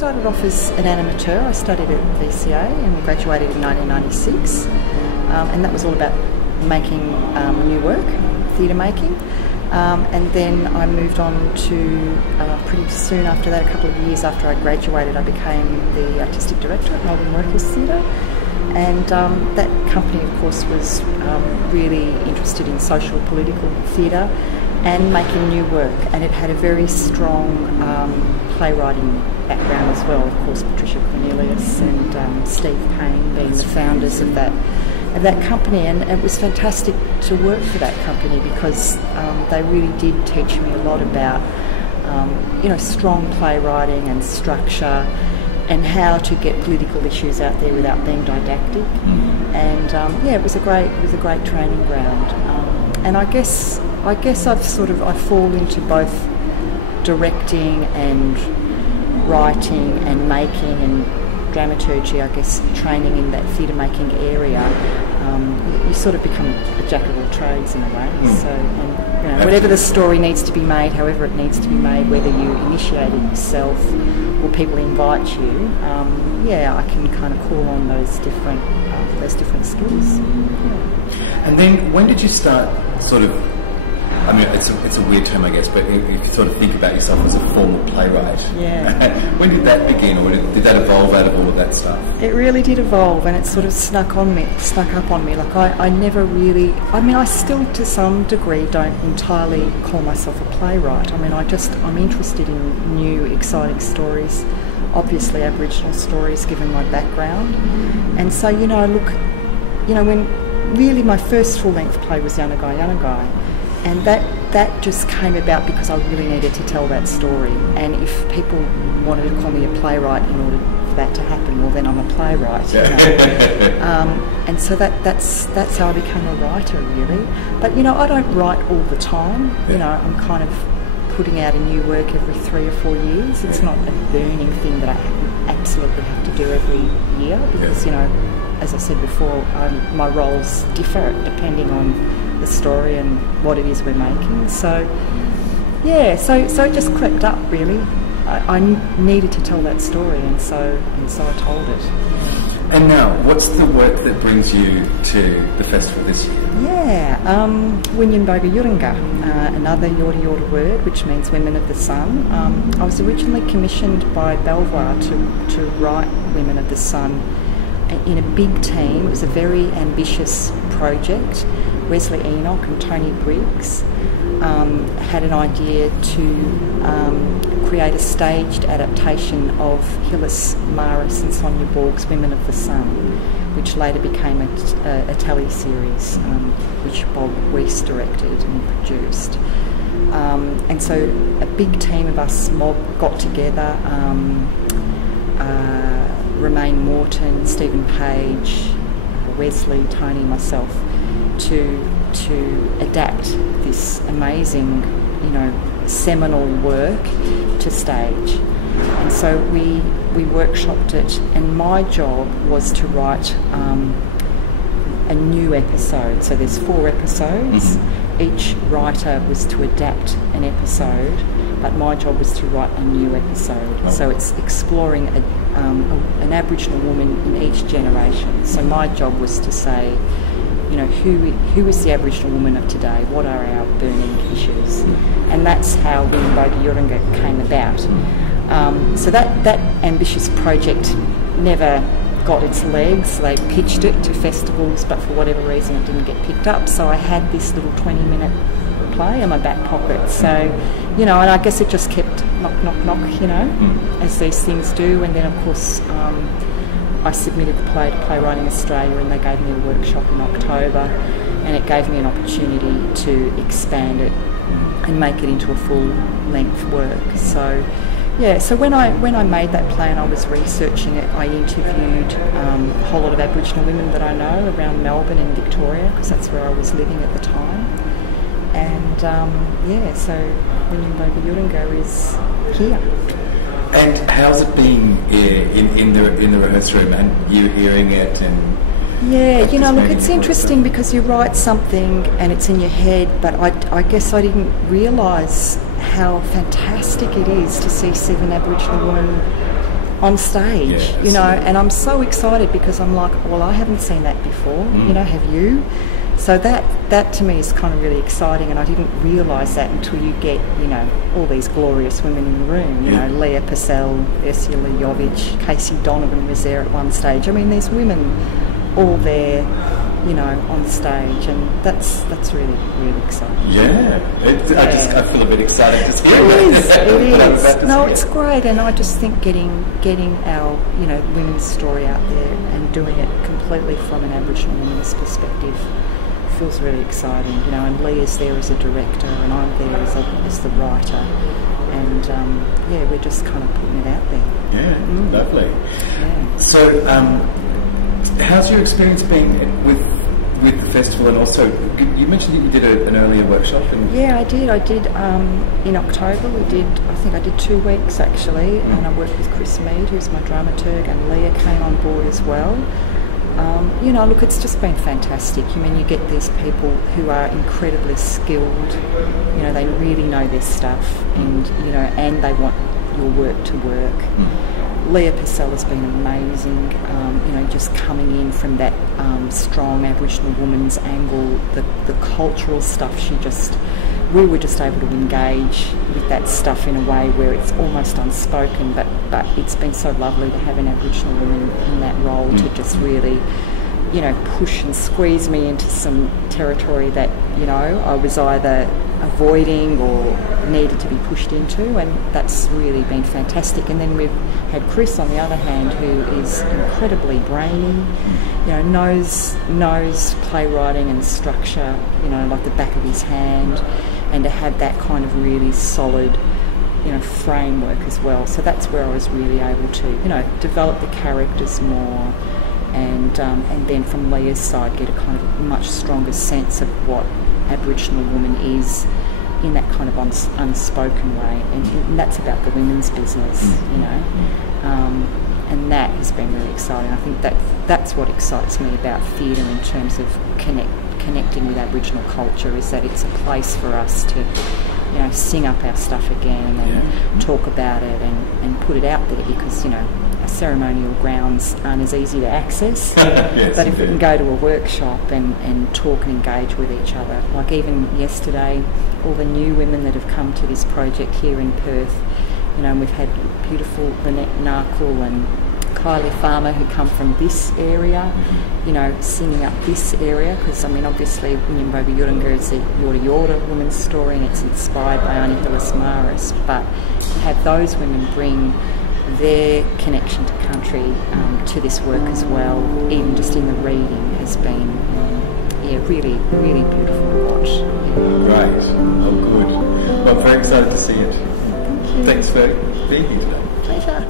started off as an animateur. I studied at VCA and graduated in 1996, and that was all about making new work, theatre making. And then I moved on to, pretty soon after that, a couple of years after I graduated, I became the artistic director at Melbourne Workers Theatre. And that company, of course, was really interested in social political theatre and making new work. And it had a very strong playwriting background as well. Of course, Patricia Cornelius and Steve Payne being the founders of that company. And it was fantastic to work for that company because they really did teach me a lot about, strong playwriting and structure, and how to get political issues out there without being didactic. And it was a great training ground. And I guess I fall into both directing and writing and making and dramaturgy. I guess training in that theatre making area, you sort of become a jack of all trades in a way. So, and, whatever the story needs to be made, however it needs to be made, whether you initiate it yourself or people invite you, I can kind of call on those different skills. And then when did you start sort of, I mean, it's a weird term, I guess, but if you sort of think about yourself as a former playwright, when did that begin, or did that evolve out of all of that stuff? It really did evolve, and it sort of snuck up on me. Like I never really, I still to some degree don't entirely call myself a playwright. I mean, I'm interested in new, exciting stories, obviously Aboriginal stories, given my background. And so, when really my first full-length play was Yanagai, and that just came about because I really needed to tell that story. And if people wanted to call me a playwright in order for that to happen, well, then I'm a playwright. And so that's how I became a writer, really. But I don't write all the time. I'm kind of putting out a new work every 3 or 4 years. It's not a burning thing that I absolutely have to do every year because as I said before, my roles differ depending on the story and what it is we're making. So it just crept up, really. I needed to tell that story, and so I told it. And now, what's the work that brings you to the festival this year? Winyanboga Yurringa, another Yorta Yorta word, which means Women of the Sun. I was originally commissioned by Belvoir to write Women of the Sun in a big team. It was a very ambitious project. Wesley Enoch and Tony Briggs had an idea to create a staged adaptation of Hillis Maris and Sonia Borg's Women of the Sun, which later became a tele-series, which Bob Weiss directed and produced. And so a big team of us mob got together, Romaine Morton, Stephen Page, Wesley, Tony, myself, to adapt this amazing, seminal work to stage. And so we workshopped it, and my job was to write a new episode. So there's 4 episodes. Each writer was to adapt an episode, but my job was to write a new episode. So it's exploring an Aboriginal woman in each generation. So my job was to say, who is the Aboriginal woman of today? What are our burning issues? And that's how Winyanboga Yurringa came about. So that ambitious project never got its legs. They pitched it to festivals, but for whatever reason it didn't get picked up. So I had this little 20-minute play in my back pocket. So, and I guess it just kept knock, knock, knock, as these things do. And then, of course, I submitted the play to Playwriting Australia, and they gave me a workshop in October, and it gave me an opportunity to expand it and make it into a full-length work. So when I made that play and I was researching it, I interviewed a whole lot of Aboriginal women that I know around Melbourne and Victoria, because that's where I was living at the time. And so Winyanboga Yurringa is here. And how's it been in the rehearsal room, and you hearing it? And look, it's interesting because you write something and it's in your head, but I guess I didn't realise how fantastic it is to see 7 Aboriginal women on stage, Yeah, you know, and I'm so excited because I'm like, well, I haven't seen that before, you know, have you? So that to me is kind of really exciting, and I didn't realise that until you get, you know, all these glorious women in the room, you know, Leah Purcell, Ursula Jovic, Casey Donovan was there at one stage. I mean, there's women all there, you know, on stage, and that's really, really exciting. I feel a bit excited just hearing that. It is. No, it's great, and I just think getting our, you know, women's story out there and doing it completely from an Aboriginal woman's perspective feels really exciting, you know. And Leah's there as a director, and I'm there as the writer, and we're just kind of putting it out there. Lovely. Yeah. So, how's your experience been with the festival? And also, you mentioned that you did an earlier workshop. Yeah, I did. In October. I did 2 weeks actually, and I worked with Chris Mead, who's my dramaturg, and Leah came on board as well. You know, look, it's just been fantastic. I mean, you get these people who are incredibly skilled. You know, they really know their stuff, and you know, and they want your work to work. Leah Purcell has been amazing, you know, just coming in from that strong Aboriginal woman's angle, the cultural stuff, we were just able to engage with that stuff in a way where it's almost unspoken, but it's been so lovely to have an Aboriginal woman in that role to just really, you know, push and squeeze me into some territory that, you know, I was either avoiding or needed to be pushed into, and that's really been fantastic. And then we've had Chris on the other hand, who is incredibly brainy, you know, knows playwriting and structure, you know, like the back of his hand, and to have that kind of really solid, you know, framework as well. So that's where I was really able to, you know, develop the characters more, and then from Leah's side get a kind of much stronger sense of what Aboriginal woman is in that kind of unspoken way, and that's about the women's business, you know, and that has been really exciting. I think that's what excites me about theatre in terms of connecting with Aboriginal culture, is that it's a place for us to, you know, sing up our stuff again and talk about it and put it out there, because, you know, ceremonial grounds aren't as easy to access. But if we can go to a workshop and talk and engage with each other, like even yesterday, all the new women that have come to this project here in Perth, you know, and we've had beautiful Lynette Narkle and Kylie Farmer who come from this area, you know, singing up this area, because I mean obviously Winyanboga Yurringa is a Yorta Yorta woman's story, and it's inspired by Auntie Hillis Maris, but to have those women bring their connection to country to this work as well, even just in the reading, has been really, really beautiful to watch. Right. Oh, good. Well, I'm very excited to see it. Thank you. Thanks for being here today. Pleasure.